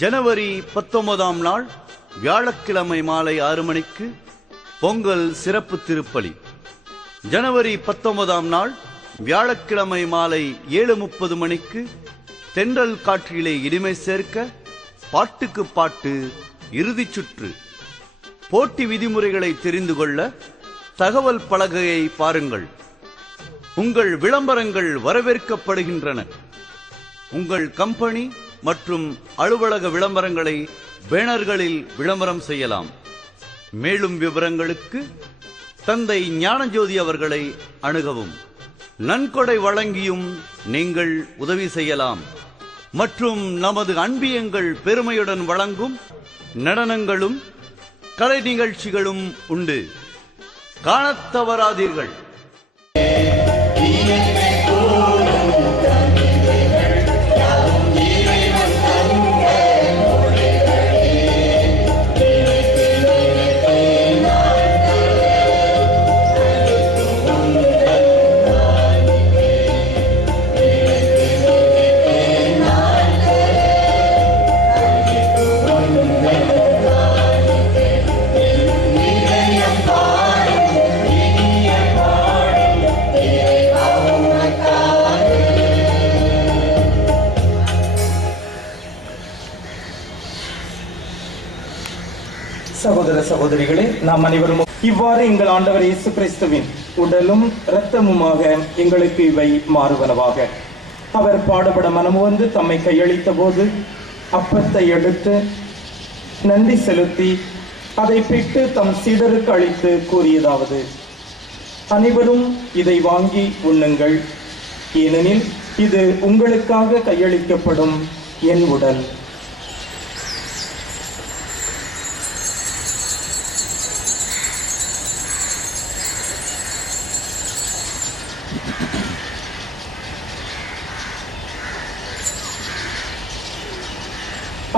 ஜனவரி 19ஆம் நாள் வியாழக்கிழமை மாலை 6 மணிக்கு பொங்கல் சிறப்பு திருப்பலி. ஜனவரி 19ஆம் நாள் வியாழக்கிழமை மாலை 7:30 மணிக்கு தென்றல் காற்றிலே இனிமை சேர்க்க பாட்டுக்கு பாட்டு இறுதிச் சுற்று. போட்டி விதிமுறைகளை தெரிந்து கொள்ள தகவல் பலகையை பாருங்கள். உங்கள் விளம்பரங்கள் வரவேற்கப்படுகின்றன. உங்கள் கம்பெனி மற்றும் அலுவலக விளம்பரங்களை பேனர்களில் விளம்பரம் செய்யலாம். மேலும் விவரங்களுக்கு தந்தை ஞானஜோதி அவர்களை அணுகவும். நன்கொடை வழங்கியும் நீங்கள் உதவி செய்யலாம். மற்றும் நமது அன்பியங்கள் பெருமையுடன் வழங்கும் நடனங்களும் கலை நிகழ்ச்சிகளும் உண்டு. காணத் தவறாதீர்கள். சகோதர சகோதரிகளே, நாம் அனைவரும் இவ்வாறு எங்கள் ஆண்டவர் இயேசு கிறிஸ்துவின் உடலும் இரத்தமுமாக எங்களுக்கு இவை மாறுவனவாக. அவர் பாடுபட மனமுவந்து தம்மை கையளித்த போது அப்பத்தை எடுத்து நன்றி செலுத்தி அதை பிட்டு தம் சீடருக்கு அளித்து கூறியதாவது: அனைவரும் இதை வாங்கி உண்ணுங்கள், ஏனெனில் இது உங்களுக்காக கையளிக்கப்படும் என் உடல்.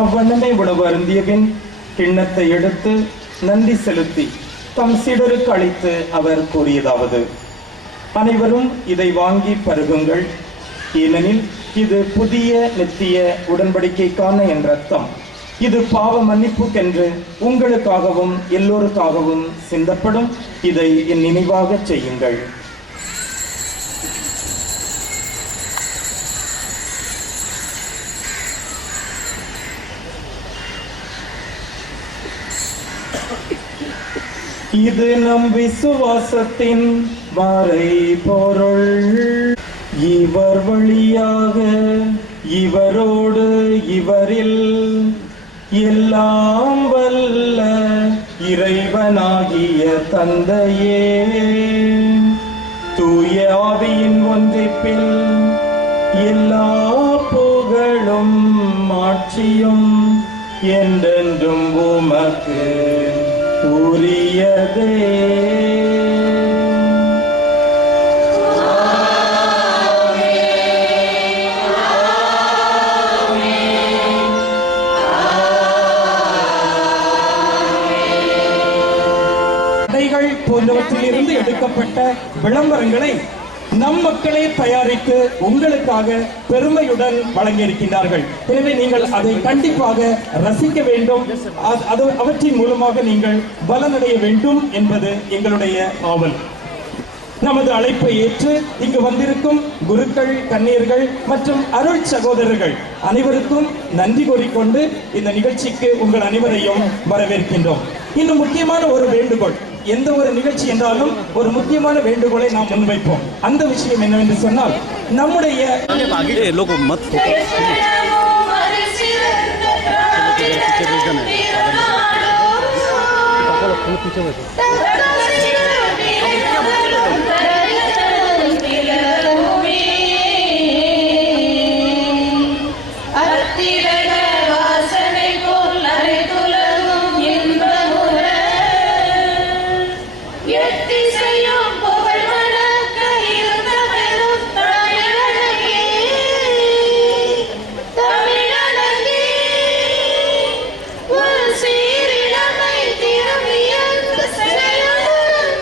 அவ்வண்ணமே உணவு அருந்திய பின் கிண்ணத்தை எடுத்து நன்றி செலுத்தி தம் சீடருக்கு அளித்து அவர் கூறியதாவது: அனைவரும் இதை வாங்கி பருகுங்கள், ஏனெனில் இது புதிய நித்திய உடன்படிக்கைக்கான என் ரத்தம். இது பாவ மன்னிப்புக்கென்று உங்களுக்காகவும் எல்லோருக்காகவும் சிந்தப்படும். இதை என் நினைவாக செய்யுங்கள். இது நம் விசுவாசத்தின் மறை பொருள். இவர் வழியாக இவரோடு இவரில் எல்லாம் வல்ல இறைவனாகிய தந்தையே, தூய ஆவியின் ஒன்றிப்பில் எல்லா புகழும் ஆட்சியும் என்றென்றும் உமக்கு உரியதே. கடைகள் போன்றவற்றிலிருந்து எடுக்கப்பட்ட விளம்பரங்களை நம் மக்களே தயாரித்து உங்களுக்காக பெருமையுடன் வழங்கியிருக்கின்றார்கள். எனவே நீங்கள் அதை கண்டிப்பாக ரசிக்க வேண்டும். அவற்றின் மூலமாக நீங்கள் பலனடைய வேண்டும் என்பது எங்களுடைய ஆவல். நமது அழைப்பை ஏற்று இங்கு வந்திருக்கும் குருக்கள், கன்னியர்கள் மற்றும் அருள் சகோதரர்கள் அனைவருக்கும் நன்றி கூறிக்கொண்டு இந்த நிகழ்ச்சிக்கு உங்கள் அனைவரையும் வரவேற்கின்றோம். இன்னும் முக்கியமான ஒரு வேண்டுகோள், எந்த ஒரு நிகழ்ச்சி என்றாலும் ஒரு முக்கியமான வேண்டுகோளை நாம் முன்வைப்போம். அந்த விஷயம் என்னவென்று சொன்னால், நம்முடைய சீரிடமை திறமையந்த செயலுடன்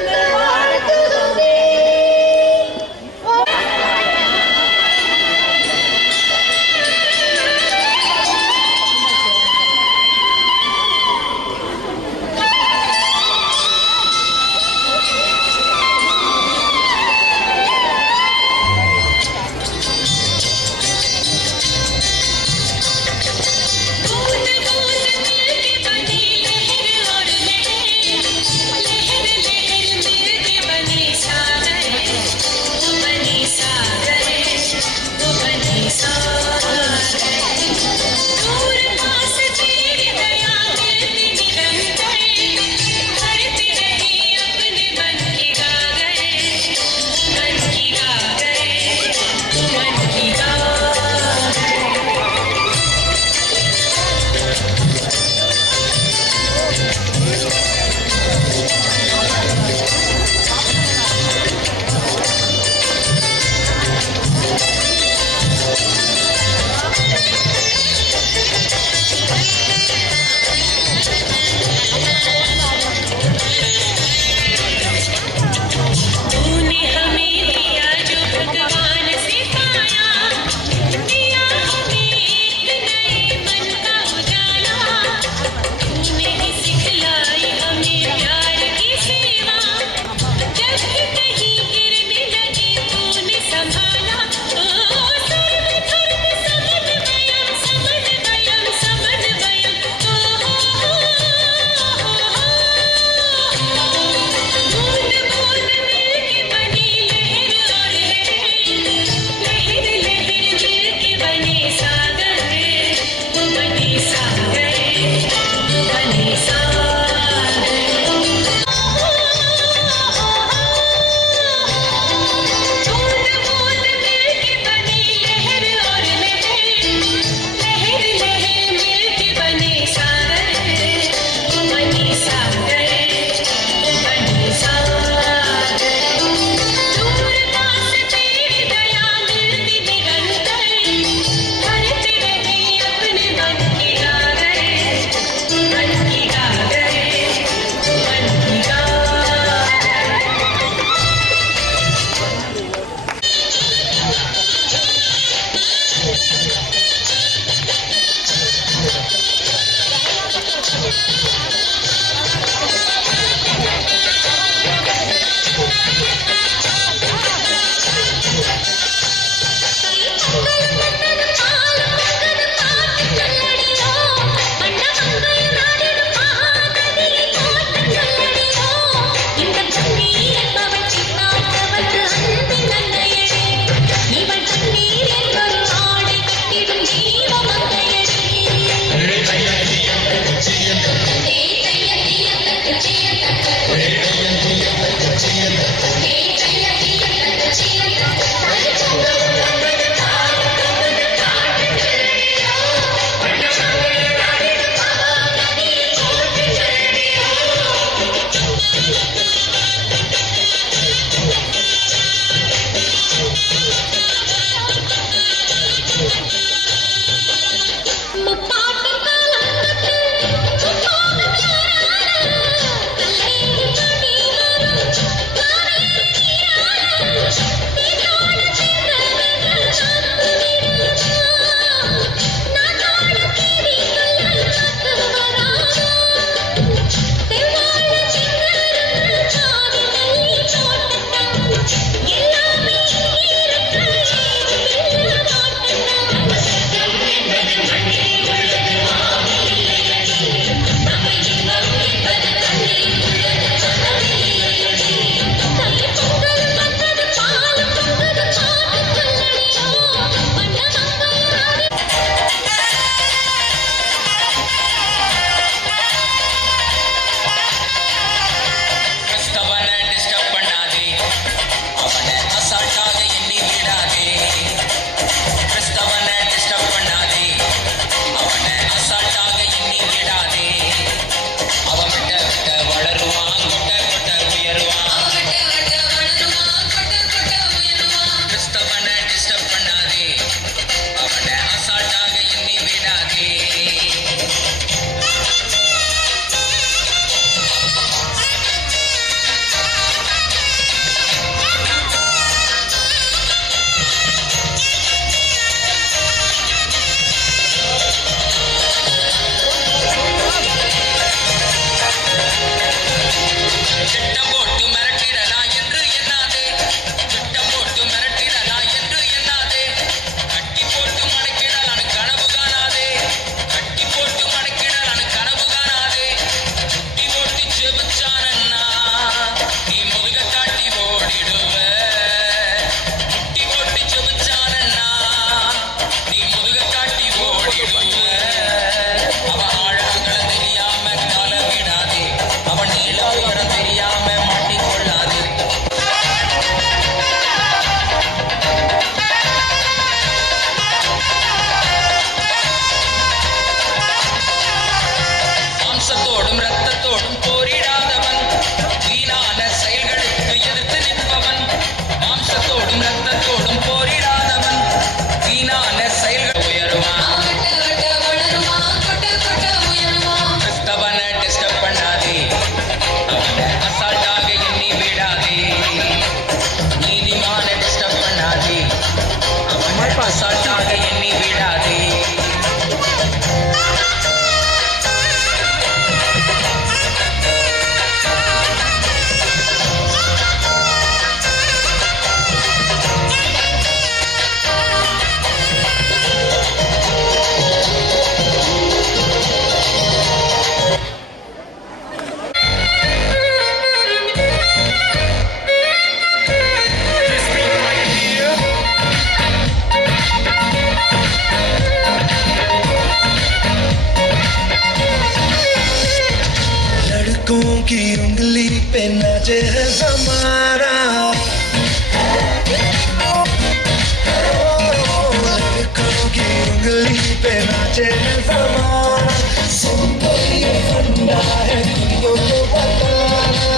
चैन समान सबको ये फंडा है तुमको तो बताना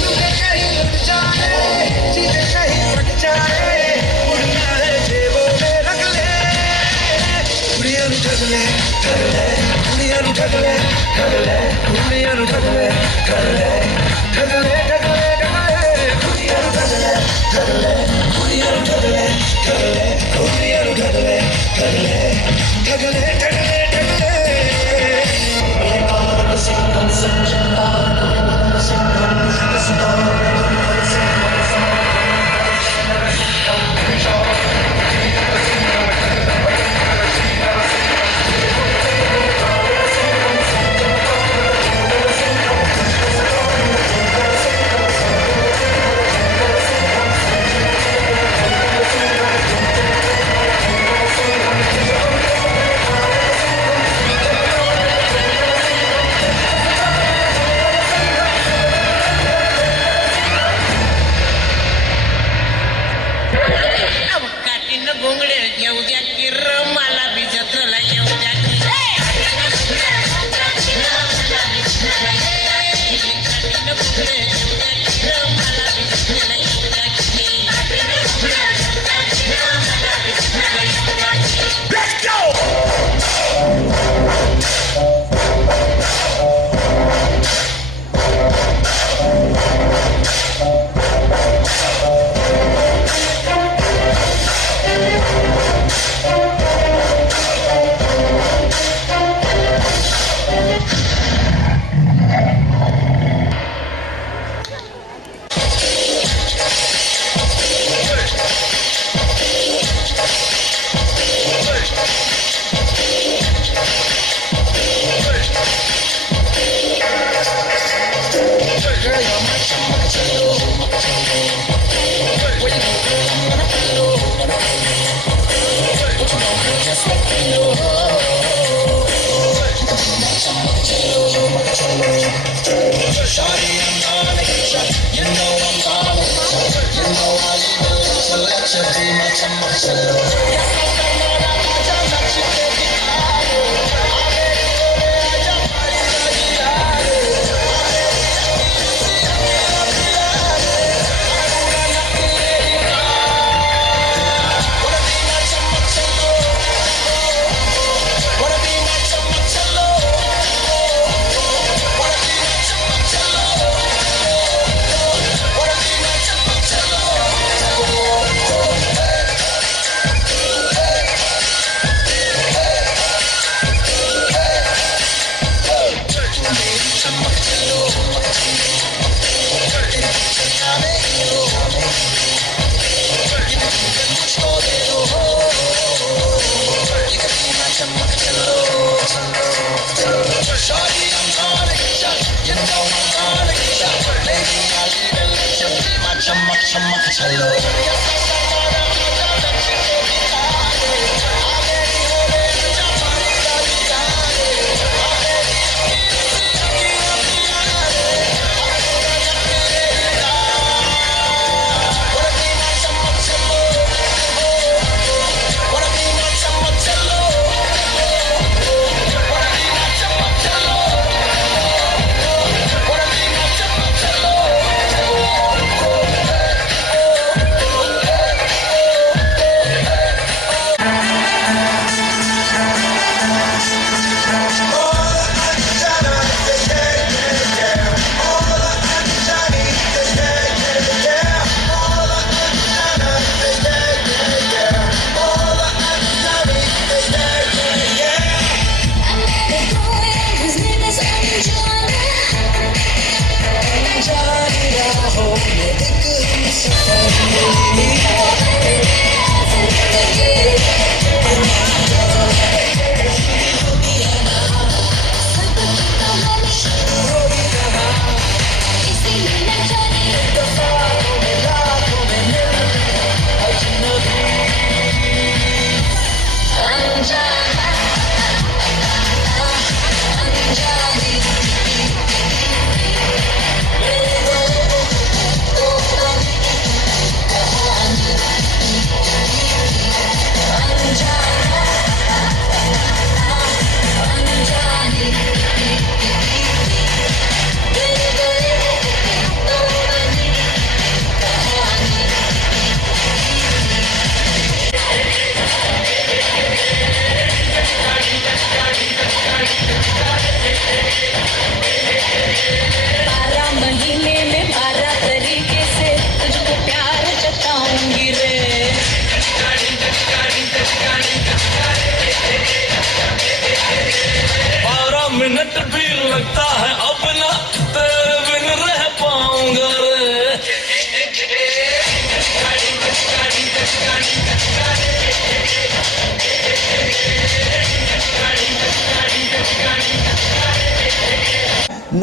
तुझे कहीं लग जाए चीजें कहीं फट जाए उड़ना है जेबों में रख ले उड़िया नु ढक ले उड़िया नु ढक ले उड़िया नु ढक ले ढक ले उड़िया नु ढक ले उड़िया नु ढक ले उड़िया नु ढक ले ढक ले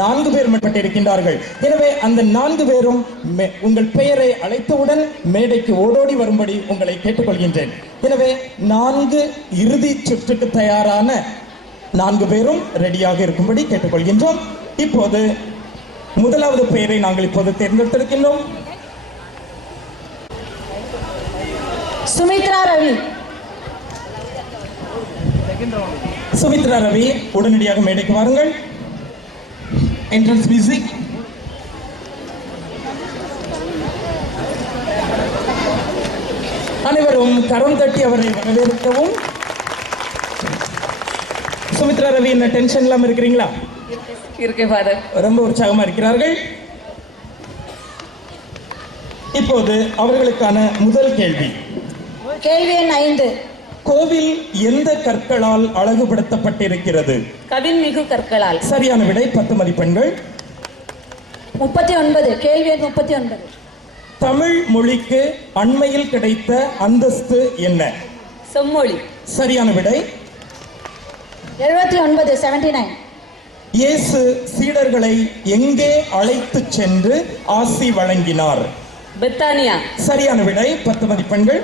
4 பேர் மட்டும் எனவே அந்த 4 பேரும் உங்கள் பெயரை அழைத்தவுடன் மேடைக்கு ஓடோடி வரும்படி உங்களை கேட்டுக்கொள்கின்றேன். எனவே 4 இறுதி சுற்றுக்கு தயாரான 4 பேரும் ரெடியாக இருக்கும்படி கேட்டுக்கொள்கின்றோம். இப்போது முதலாவது பெயரை நாங்கள் இப்போது தேர்ந்தெடுத்திருக்கின்றோம். சுமித்ரா ரவி. சுமித்ரா ரவி உடனடியாக மேடைக்கு வாருங்கள். Entrance music. அனைவரும் கரம் தட்டி அவரை வரவேற்கவும். சுமித்ரா ரவி என்ன டென்ஷன் இல்லாம இருக்கிறீங்களா? இருக்கு ஃபாதர். ரொம்ப உற்சாகமா இருக்கிறார்கள். இப்போது அவர்களுக்கான முதல் கேள்வி. கேள்வி எண் 5. கோவில் எந்த கற்களால் அழகுபடுத்தப்பட்டிருக்கிறது? கவின்மிகு கற்களால். சரியான விடை 10 மதிப்பெண்கள். 39. கேள்வி எண் 39. தமிழ் மொழிக்கு அண்மையில் கிடைத்த அந்தஸ்து என்ன? செம்மொழி. சரியான விடை. 79. 79. இயேசு சீடர்களை எங்கே அழைத்து சென்று ஆசி வழங்கினார்? பெத்தானியா. சரியான விடை 10 மதிப்பெண்கள்.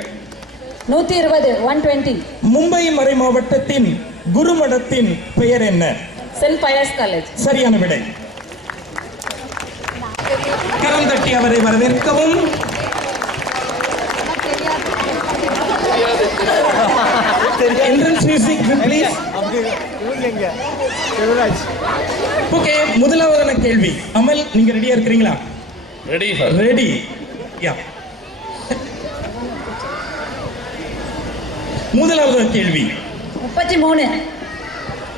120. 120. மும்பை மறை மாவட்டத்தின் குருமடத்தின் பெயர் என்ன? Saint Pius college. சரியான விடை. கரம் தட்டி அவரை வரவேற்கவும். Entrance music please. ஓகே, முதலாவதான கேள்வி. அமல், நீங்க ரெடியா இருக்கிறீங்களா? Ready ready. யா. முதலாவது கேள்வி. 33.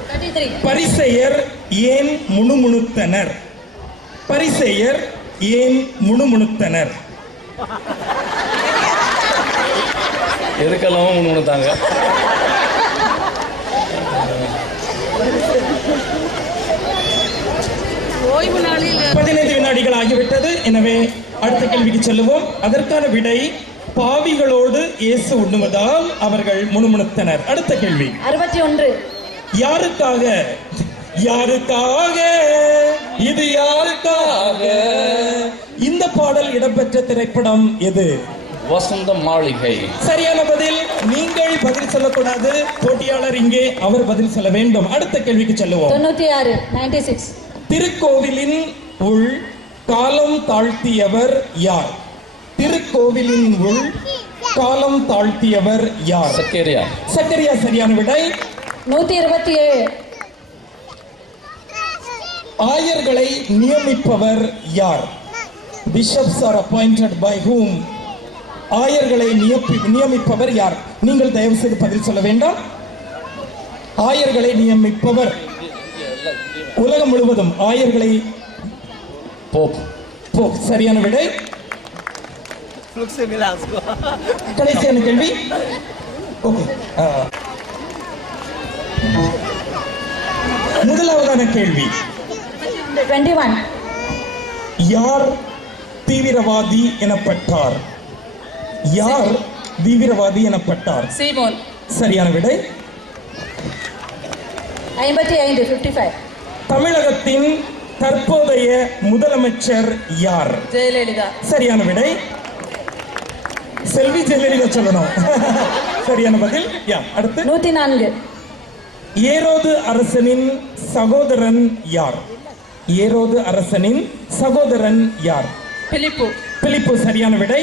33. பரிசேயர் ஏன் முணுமுணுத்தனர்? பரிசேயர் ஏன் முணுமுணுத்தனர்? எதுக்கெல்லாம் முன்னுத்தாங்க? 15 வினாடிகள் ஆகிவிட்டது. எனவே அடுத்த கேள்விக்கு செல்லுவோம். அதற்கான விடை பாவிகளோடு இயேசு உண்ணுவதால் அவர்கள் முணுமுணுத்தனர். அடுத்த கேள்வி. 61. யாருக்காக? யாருக்காக? இது யாருக்காக? இந்த பாடல் இடம்பெற்ற திரைப்படம் எது? வசந்த மாளிகை. சரியான பதில். நீங்கள் பதில் சொல்லக்கூடாது, போட்டியாளர் இங்கே அவர் பதில் சொல்ல வேண்டும். அடுத்த கேள்விக்கு செல்லுவோம். 96. 96. திருக்கோவிலின் உள் காலம் தாழ்த்தியவர் யார்? திருக்கோவிலின் உள் காலம் தாழ்த்தியவர் யார்? சக்கரியா. சக்கரியா சரியான விடை. 127. ஆயர்களை நியமிப்பவர் யார்? Bishops are appointed by whom? ஆயர்களை நியமிப்பவர் யார்? நீங்கள் தயவு செய்து பதில் சொல்ல வேண்டாம். ஆயர்களை நியமிப்பவர் உலகம் முழுவதும் ஆயர்களை போப். போப் சரியான விடை. கடைசியான கேள்வி. ஓகே, முதலாவதான கேள்வி. 21. யார் தீவிரவாதி எனப்பட்டார்? யார் தீவிரவாதி எனப்பட்டார்? சீமோன். சரியான விடை. 55. 55. தமிழகத்தின் தற்போதைய முதலமைச்சர் யார்? ஜெயலலிதா. சரியான விடை. செல்வி ஜெயலலிதா சொல்லணும். சரியான பதில். அடுத்து. 104. ஏரோது அரசனின் சகோதரன் யார்? ஏரோது அரசனின் சகோதரன் யார்? பிலிப்பு. பிலிப்பு சரியான விடை.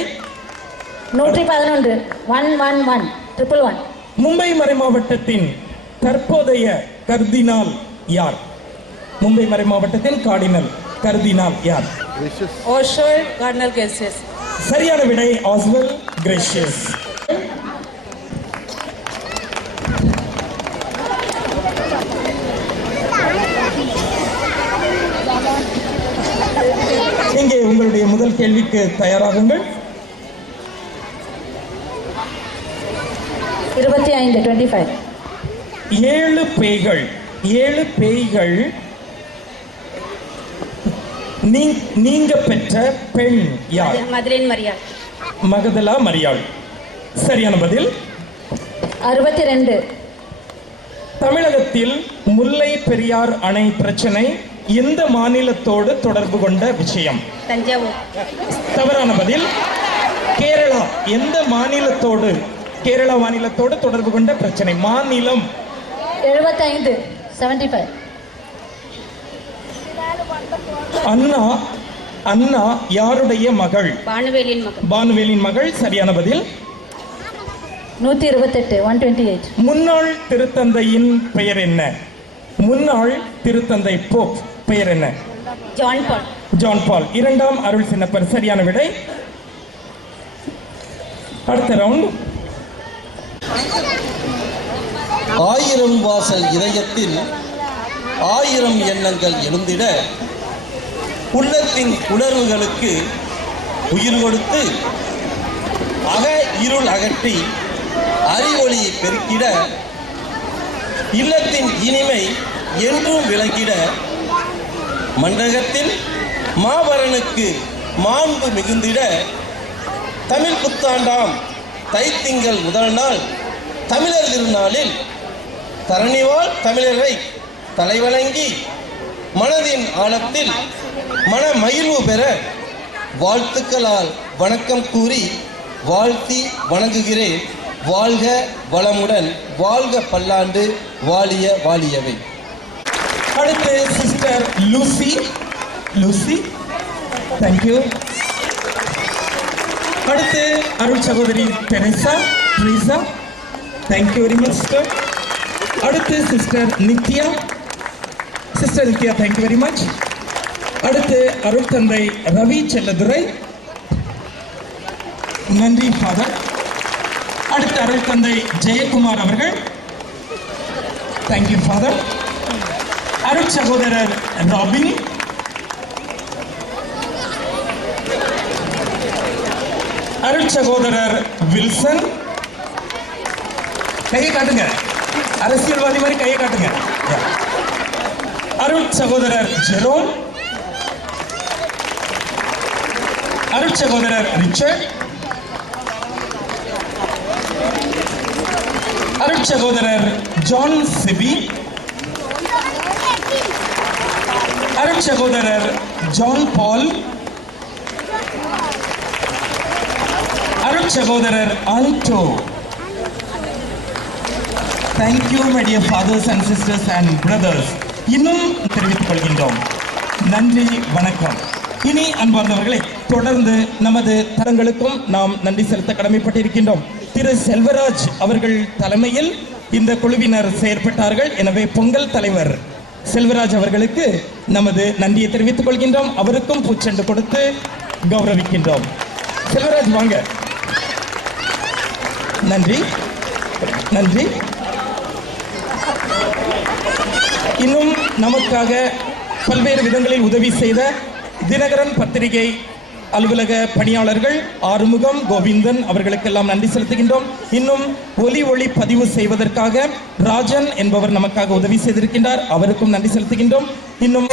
111. 111. 111. மும்பை மறை மாவட்டத்தின் தற்போதைய கர்தினால் யார்? மும்பை மறை மாவட்டத்தின் கார்டினல் கர்தினால் யார்? ஓஷோல் கார்டினல் கேசஸ். சரியான விடை ஆஸ்வெல் கிரேஷியஸ். இங்கே உங்களுடைய முதல் கேள்விக்கு தயாராகுங்கள். 25. 25. 7 பேய்கள் நீங்க பெற்ற பெண் யார்? மதுரையின் மரியாள். மகதலா மரியாள். சரியான பதில். 62. தமிழகத்தில் முல்லை பெரியார் அணை பிரச்சனை எந்த மாநிலத்தோடு தொடர்பு கொண்ட விஷயம்? தஞ்சாவூர். தவறான பதில். கேரளா. எந்த மாநிலத்தோடு, கேரளா மாநிலத்தோடு தொடர்பு கொண்ட பிரச்சனை? மாநிலம். 75 75. அண்ணா. அண்ணா யாருடைய மகள்? பானுவேலின் மகள். பானுவேலின் மகள். சரியான பதில். 128 128. முன்னாள் திருத்தந்தையின் பெயர் என்ன? முன்னாள் திருத்தந்தை போப் பெயர் என்ன? ஜான் பால். ஜான் பால். இரண்டாம் அருள் சின்னப்பர். சரியான விடை. அடுத்த ரவுண்ட். 1000 வாசல் இதயத்தில் 1000 எண்ணங்கள் எழுந்திட உள்ளத்தின் உணர்வுகளுக்கு உயிர் கொடுத்து அக இருள் அகற்றி அறிவொளி பெருக்கிட இல்லத்தின் இனிமை என்றும் விளங்கிட மண்டகத்தில் மாபரனுக்கு மாண்பு மிகுந்திட தமிழ் புத்தாண்டாம் தைத்திங்கள் முதல் நாள் தமிழர் திருநாளில் தரணிவாழ் தமிழரை தலைவணங்கி மனதின் ஆழத்தில் மன மகிழ்வு பெற வாழ்த்துக்களால் வணக்கம் கூறி வாழ்த்தி வணங்குகிறேன். வாழ்க வளமுடன், வாழ்க பல்லாண்டு, வாழிய வாழியவை. அடுத்து சிஸ்டர் லூசி. Lucy, thank you. அடுத்து அருள் சகோதரி Teresa. Treesa, thank you very much sister. அடுத்து sister Nithya. Sister Nithya, thank you very much. அடுத்து அருள் தந்தை ரவி செல்லதுரை. நன்றி ஃபாதர். அடுத்து அருள் தந்தை ஜெயக்குமார் அவர்கள். Thank you father. அருள் சகோதரர் ராபின். அருள் சகோதரர் வில்சன். கையை காட்டுங்க, அரசியல்வாதி மாதிரி கையை காட்டுங்க. அருள் சகோதரர் ஜெரோம். அருள் சகோதரர் ரிச்சர்ட். அருள் சகோதரர் ஜான் சிபி. அருள் சகோதரர் ஜான் பால். அருள் சகோதரர் Aldo. Thank you my dear fathers and sisters and brothers. இன்னும் தெரிவித்துக் கொள்கின்றோம். நன்றி, வணக்கம். இனி அன்பார்ந்தவர்களை, தொடர்ந்து நமது தரங்களுக்கும் நாம் நன்றி செலுத்த கடமைப்பட்டிருக்கின்றோம். திரு செல்வராஜ் அவர்கள் தலைமையில் இந்த குழுவினர் செயற்பட்டார்கள். எனவே பொங்கல் தலைவர் செல்வராஜ் அவர்களுக்கு நமது நன்றியை தெரிவித்துக் கொள்கின்றோம். அவருக்கும் பூச்செண்டு கொடுத்து கௌரவிக்கின்றோம். செல்வராஜ் வாங்க. நன்றி, நன்றி. இன்னும் நமக்காக பல்வேறு விதங்களில் உதவி செய்த தினகரன் பத்திரிகை அலுவலக பணியாளர்கள் ஆறுமுகம், கோவிந்தன் அவர்களுக்கெல்லாம் நன்றி செலுத்துகின்றோம். இன்னும் ஒலி பதிவு செய்வதற்காக ராஜன் என்பவர் நமக்காக உதவி செய்திருக்கின்றார். அவருக்கும் நன்றி செலுத்துகின்றோம். இன்னும்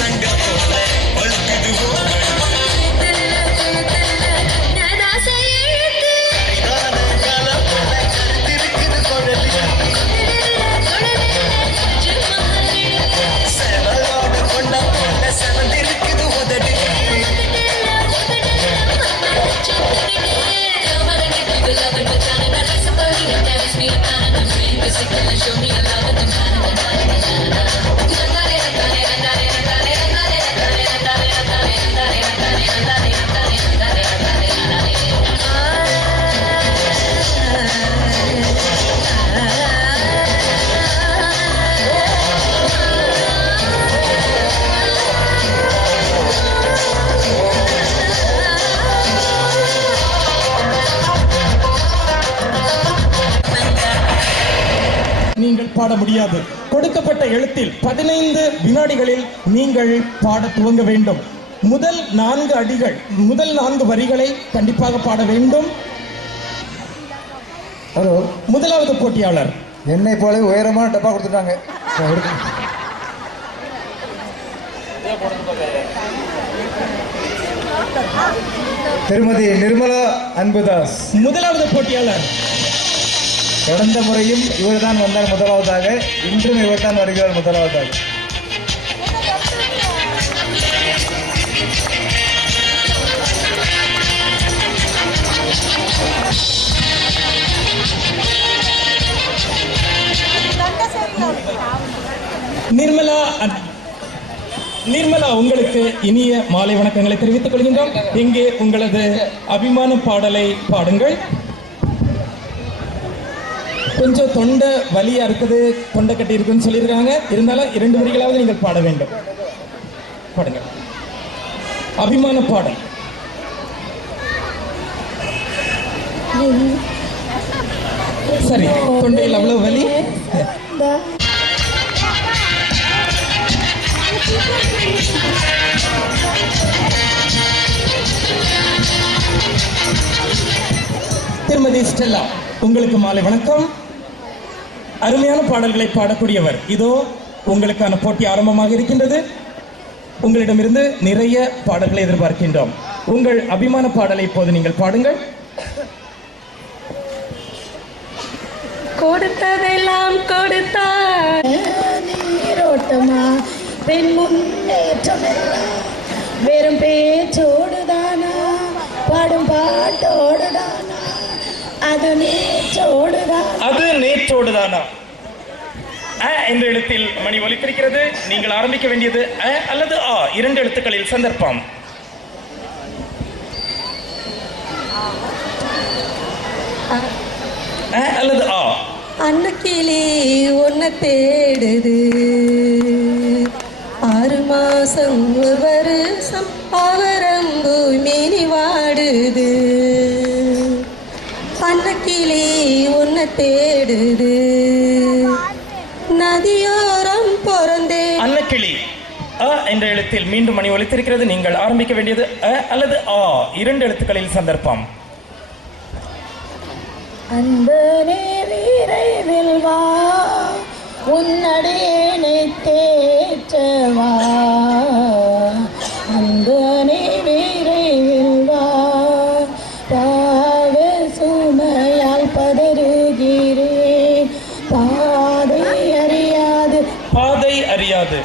சங்க போல பாட முடியாது. கொடுக்கப்பட்ட எழுத்தில் 15 வினாடிகளில் நீங்கள் பாட துவங்க வேண்டும். முதல் 4 வரிகளை கண்டிப்பாக பாட வேண்டும். ஹலோ, முதலாவது போட்டியாளர் என்னை போல உயரமான டப்பா கொடுத்துட்டாங்க. திருமதி நிர்மலா அன்புதாஸ். முதலாவது போட்டியாளர் கடந்த முறையும் இவர்தான் வந்தார் முதலாவதாக, இன்றும் இவர்தான் வருகிறார் முதலாவதாக. நிர்மலா, உங்களுக்கு இனிய மாலை வணக்கங்களை தெரிவித்துக் கொள்கின்றோம். இங்கே உங்களது அபிமான பாடலை பாடுங்கள். கொஞ்சம் தொண்டை வலியா இருக்குது, தொண்டை கட்டி இருக்குன்னு சொல்லியிருக்காங்க. இருந்தாலும் 2 வரிகளாவது நீங்கள் பாட வேண்டும். பாடுங்க அபிமான பாடல். சரி, தொண்டையில் அவ்வளவு வலி. திருமதி ஸ்டெல்லா, உங்களுக்கு மாலை வணக்கம். அருமையான பாடல்களை பாடக்கூடியவர். இதோ உங்களுக்கான போட்டி ஆரம்பமாக இருக்கின்றது. உங்களிடமிருந்து நிறைய பாடல்களை எதிர்பார்க்கின்றோம். உங்கள் அபிமான பாடலை இப்போது நீங்கள் பாடுங்கள். கொடுத்ததெல்லாம் கொடுத்தார் நீரோட்டமா பெண் முன்னேற்றமெல்லாம் வெறும் பேச்சோடுதானா, பாடும் பாட்டோடுதானா, அது நேற்றோடுதானா என்ற எழுத்தில் மணி ஒலித்திருக்கிறது. நீங்கள் ஆரம்பிக்க வேண்டியது அ அல்லது ஆ 2 எழுத்துக்களில் சந்தர்ப்பம். அல்லது ஆ. அன்னக்கிளி ஒன்ன தேடுது, 6 மாசம் 1 வருஷம் அவரம்பு மேனி வாடுது. அன்னக்கிளி ஒன்ன தேடுது, நதியோரம் பிறந்தே. அன்னக்கிளி அ என்ற எழுத்தில் மீண்டும் மணி ஒலித்திருக்கிறது. நீங்கள் ஆரம்பிக்க வேண்டியது அ அல்லது ஆ 2 எழுத்துக்களில் சந்தர்ப்பம். அன்பனே விரைவில் வா, உன்னடியேனை தேற்றவா. அன்பனே விரைவில் வா, பாவ சுமையால் பதறுகிறேன். பாதை அறியாது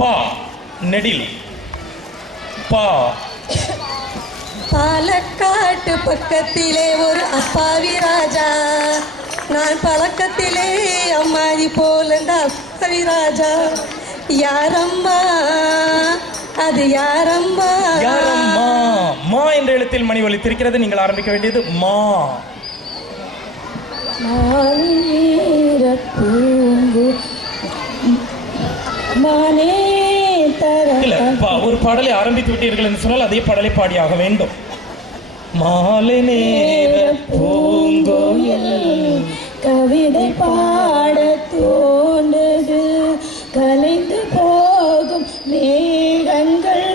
பா நெடில் பா. பாலக்காட்டு பக்கத்திலே ஒரு அப்பாவி ராஜா, நான் பழக்கத்திலே அம்மாதி போலண்ட அப்பாவி ராஜா. யாரம்மா அது யாரம்மா? யாரம்மா? மா என்ற எழுத்தில் மணி ஒலித்திருக்கிறது. நீங்கள் ஆரம்பிக்க வேண்டியது மா. ஒரு பாடலை ஆரம்பித்து விட்டீர்கள் என்று சொன்னால் அதே பாடலை பாடியாக வேண்டும். மாலை நேர பூங்கோயில் கவிதை பாட தோன்றது, கலைந்து போகும் மேகங்கள்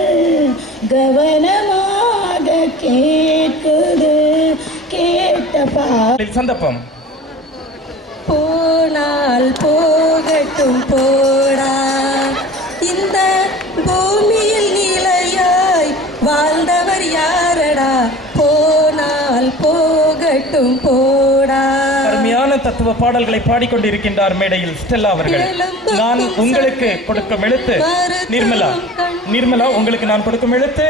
கவனமாக கேட்குது. கேட்ட பாடல் சந்தர்ப்பம். போனால் போகட்டும் போடா, இந்த பூமியில் நிலையாய் வாழ்ந்தவர் யாரடா. போனால் போகட்டும் போடா. அருமையான தத்துவ பாடல்களை பாடிக்கொண்டிருக்கின்றார் மேடையில் ஸ்டெல்லா அவர்கள். நான் உங்களுக்கு கொடுக்கும் எழுத்து நிர்மலா, உங்களுக்கு நான் கொடுக்கும் எழுத்து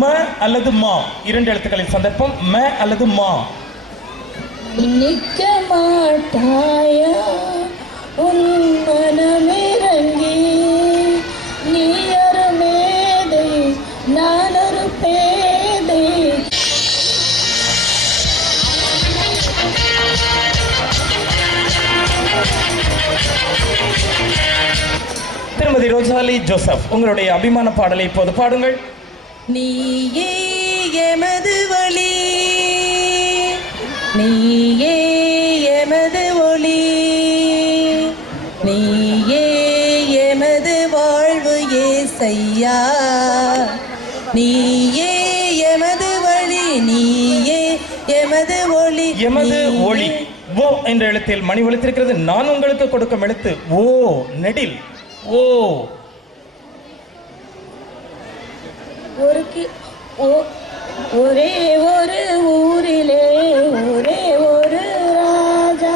ம அல்லது மா 2 எழுத்துக்களில் சந்தர்ப்பம். ம அல்லது மா. நிற்க மாட்டாயா உன் மனமிறங்கி, நீ ஒரு மேதை நான் ஒரு பேதை. திருமதி ரோசாலி ஜோசப், உங்களுடைய அபிமான பாடலை இப்போது பாடுங்கள். நீயே எமது வழி, நீயே எமது ஒளி, ஏசையா நீயே எமது வழி நீயே எமது ஒளி எமது ஒளி ஓ என்ற எழுத்தில் மணி ஒலித்திருக்கிறது. நான் உங்களுக்கு கொடுக்கும் எழுத்து ஓ நெடில் ஓ. ஒரே ஒரு ஊரிலே ஒரே ஒரு ராஜா,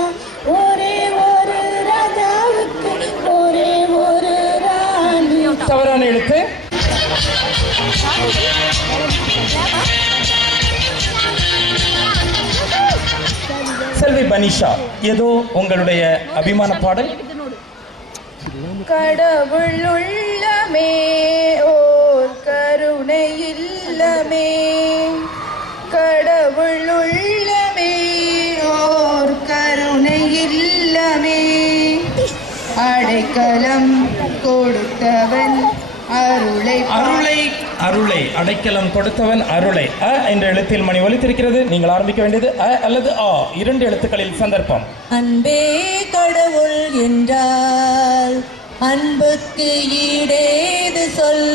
ஒரே ஒரு ராஜாவுக்கு ஒரே ஒரு ராணி. தவறான எழுத்து. செல்வி பனிஷா, ஏதோ உங்களுடைய அபிமான பாடல். கடவுள் உள்ளமே ஓர் கருணை இல்லமே, கடவுள் உள்ளமே ஓர் கருணை இல்லமே, அடைக்கலம் கொடுத்தவன் அருளை அருளை அருளை அடைக்கலம் கொடுத்தவன் அருளை. அ என்ற எழுத்தில் மணி ஒலித்திருக்கிறது. நீங்கள் ஆரம்பிக்க வேண்டியது அ அல்லது ஆ, 2 எழுத்துக்களில் சந்தர்ப்பம். அன்பே கடவுள் என்றால் அன்புக்கு ஈடேது சொல்,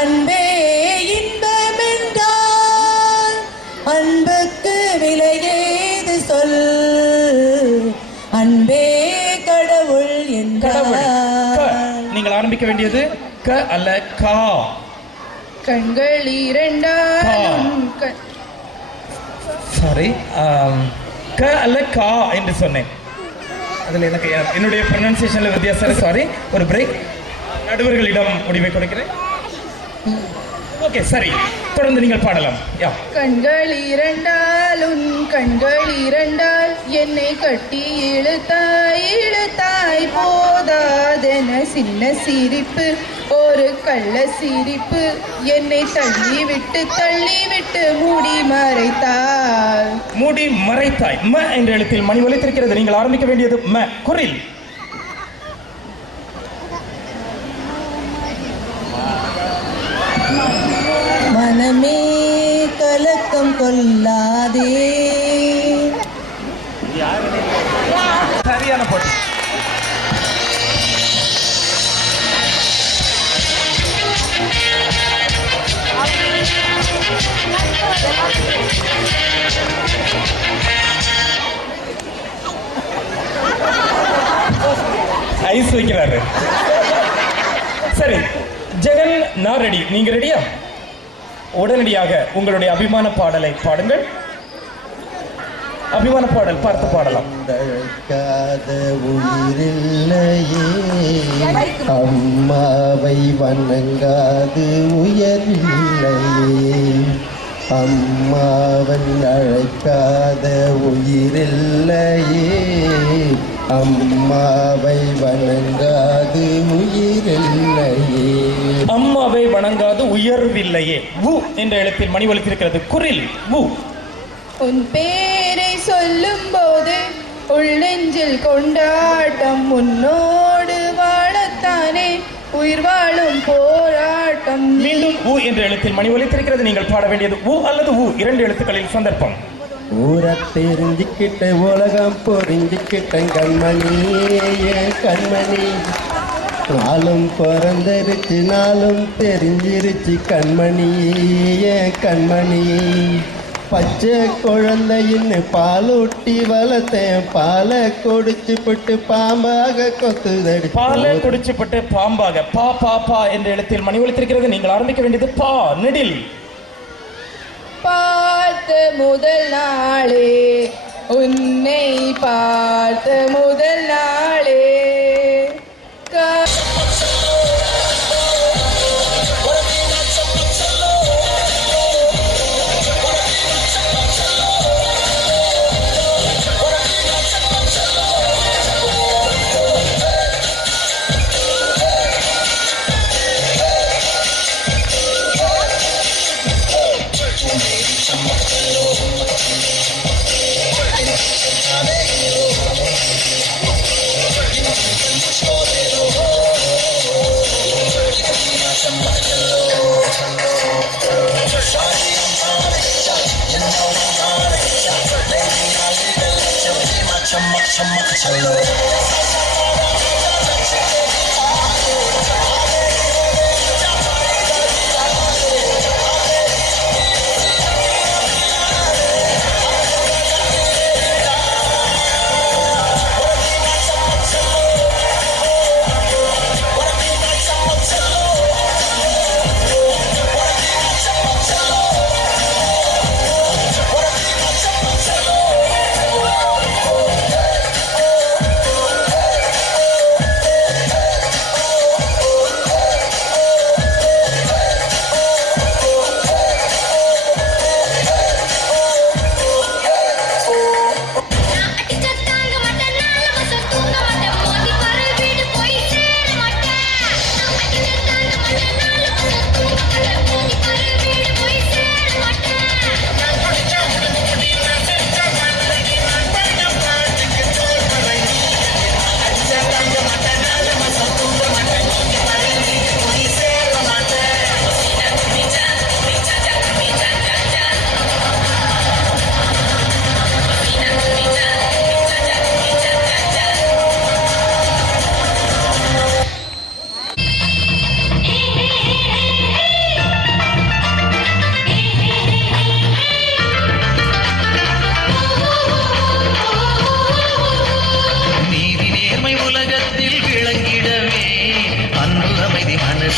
அன்பே இன்பம் என்றால் அன்புக்கு விலையேது சொல், அன்பே கடவுள் கடவுள். க. என்றால். நீங்கள் ஆரம்பிக்க வேண்டியது க அல்ல கா. கண்கள் இரண்டாலும் சாரி, க அல்ல கா என்று சொன்னேன். அதில் எனக்கு என்னுடைய ப்ரொனன்சியேஷனில் வித்தியாசம். சாரி, ஒரு பிரேக். நடுவர்களிடம் முடிவை கொடுக்கிறேன். ஓகே, சரி, தொடர்ந்து நீங்கள் பாடலாம். யா. கண்கள் இரண்டாலும் கண்கள் இரண்டால் என்னை கட்டி இழுத்தாய் இழுத்தாய் போதாதென சின்ன சிரிப்பு ஒரு கள்ள சிரிப்பு என்னை தள்ளிவிட்டு மூடி மறைத்தாய். மூடி மறைத்தாய். ம என்ற எழுத்தில் மணி ஒலித்திருக்கிறது. நீங்கள் ஆரம்பிக்க வேண்டியது ம குரில். மனமே கலக்கம் கொள்ளாதே. சரியான போட்டி. ஐஸ் வைக்கிறாரு. சரி, ஜெகன், நான் ரெடி. நீங்க ரெடியா? உடனடியாக உங்களுடைய அபிமான பாடலை பாடுங்கள். அபிமான பாடல் பார்த்து பாடலாம். உயிரில்லையே அம்மாவை வணங்காது உயரில்லையே, அம்மாவன் அழைக்காத உயிரில்லையே, அம்மாவை வணங்காது உயிரில்லையே. அம்மாவை வணங்காது உயர்வில்லையே. வு என்ற எழுத்தில் மணி ஒலித்திருக்கிறது. குரில் வு. உன் பேரை சொல்லும் போது உள்ளெஞ்சில் கொண்டாட்டம், உன்னோடு வாழத்தானே உயிர் வாழும் போராட்டம். மீண்டும் ஊ என்ற எழுத்தில் மணி ஒலித்திருக்கிறது. நீங்கள் பாட வேண்டியது ஊ அல்லது ஊ, 2 எழுத்துக்களில் சந்தர்ப்பம். ஊரை தெரிஞ்சுக்கிட்ட உலகம் புரிஞ்சுக்கிட்ட கண்மணியே கண்மணி, நாளும் பிறந்திருச்சு நாளும் தெரிஞ்சிருச்சு கண்மணியே கண்மணி, பச்சை குழந்தையின்னு பாலூட்டி வளர்த்தேன், பாலை குடிச்சு போட்டு பாம்பாக கொத்துதடி. பாலை குடிச்சு போட்டு பாம்பாக. பா பா பா என்ற எழுத்தில் மணி ஒலித்திருக்கிறது. நீங்கள் ஆரம்பிக்க வேண்டியது பா நெடில். பார்த்த முதல் நாளே உன்னை பார்த்த முதல் நாளே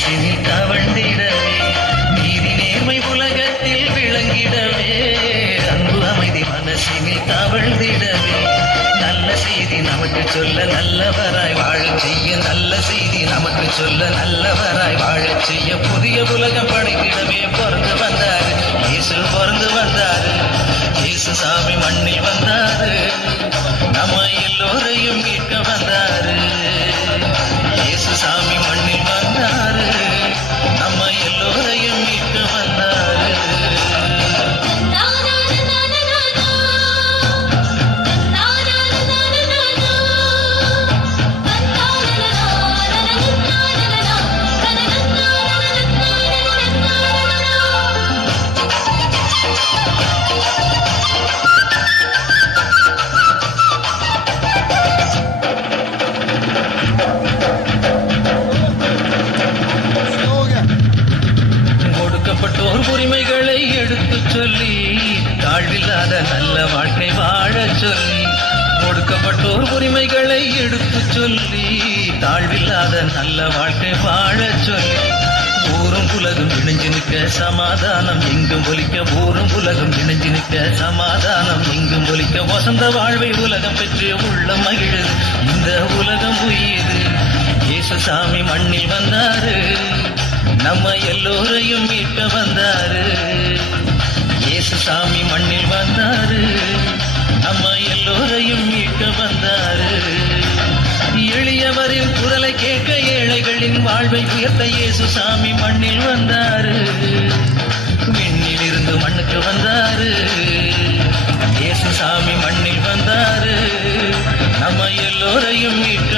மனசினில் தவழ்ந்திடவே நீதி நேர்மை உலகத்தில் விளங்கிடவே அன்பு அமைதி மனசினில் தவழ்ந்திடவே நல்ல செய்தி நமக்கு சொல்ல நல்லவராய் வாழச் செய்ய நல்ல செய்தி நமக்கு சொல்ல நல்லவராய் வாழச் செய்ய புதிய உலகம் படைத்திடவே பிறந்து வந்தாரு இயேசு பிறந்து வந்தாரு இயேசு சாமி மண்ணில் வந்தாரு நம்ம எல்லோரையும் மீட்க வந்தாரு இயேசு சாமி மண்ணில் வந்தாரு நம்ம எல்லோரையும் மீட்க வந்தாரு ஒடுக்கப்பட்டோர் உரிமைகளை எடுத்துச் சொல்லி தாழ்வில்லாத நல்ல வாழ்க்கை வாழச் சொல்லி ஒடுக்கப்பட்டோர் உரிமைகளை எடுத்துச் சொல்லி தாழ்வில்லாத நல்ல வாழ்க்கை வாழச் சொல்லி ஊரும் உலகம் இணைஞ்சு நிற்க சமாதானம் எங்கும் ஒலிக்க ஊரும் உலகம் இணைஞ்சு நிற்க சமாதானம் எங்கும் ஒலிக்க வசந்த வாழ்வை உலகம் பெற்று உள்ளம் மகிழுது இந்த உலகம் உயிது இயேசு சாமி மண்ணில் வந்தாரு நம்ம எல்லோரையும் மீட்க வந்தாரு இயேசு சாமி மண்ணில் வந்தாரு நம்ம எல்லோரையும் மீட்க வந்தாரு எளியவரின் குரலை கேட்க ஏழைகளின் வாழ்வை உயர்த்த இயேசு சாமி மண்ணில் வந்தாரு விண்ணில் இருந்து மண்ணுக்கு வந்தாரு இயேசு சாமி மண்ணில் வந்தாரு நம்ம எல்லோரையும் மீட்க